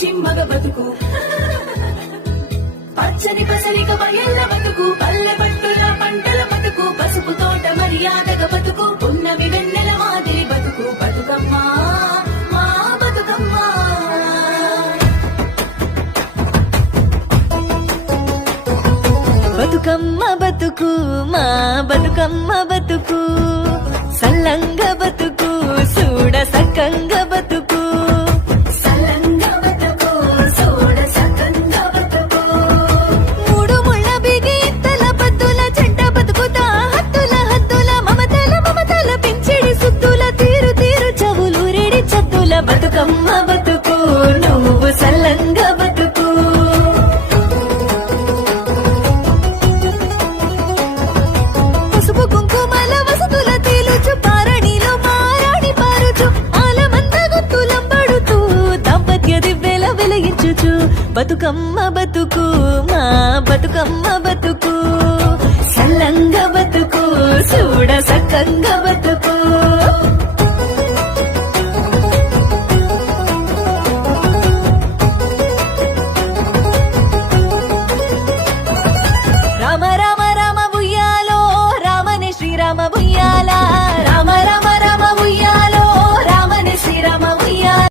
చిమ్మగ బతుకు పచ్చని పసరిక బయళ్ళ బతుకు పల్లె పట్టుల పంటల బతుకు పసుపు తోట మర్యాదగ బతుకు ఉన్నవి వెన్నెల మాదిరి బతుకు బతుకమ్మా మా బతుకమ్మా బతుకమ్మ బతుకు మా బతుకమ్మ బతుకు సల్లంగ బతుకు చూడ సక్కంగ బతుకు సల్లంగ బతుకు చూడ సక్కంగ బతుకు మూడు ముళ్ళ బిగి తల పద్దుల చెడ్డ బతుకుతా హద్దుల హద్దుల మమతల పెంచిడి సుద్దుల తీరు తీరు చెవులు రెడి చద్దుల బతుకమ్మ బతుకు నువ్వు సల్లంగ బతుకు పసుపు కుంకుమల వసతుల తేలుచు పారణిలో మారాడి పారుచు ఆలమంద గుత్తులంబడుతూ దాంపత్య దివ్వెల వెలిగించుచు బతుకమ్మ బతుకు మా బతుకమ్మ బతుకు సల్లంగ బతుకు చూడ సక్కంగ బతుకు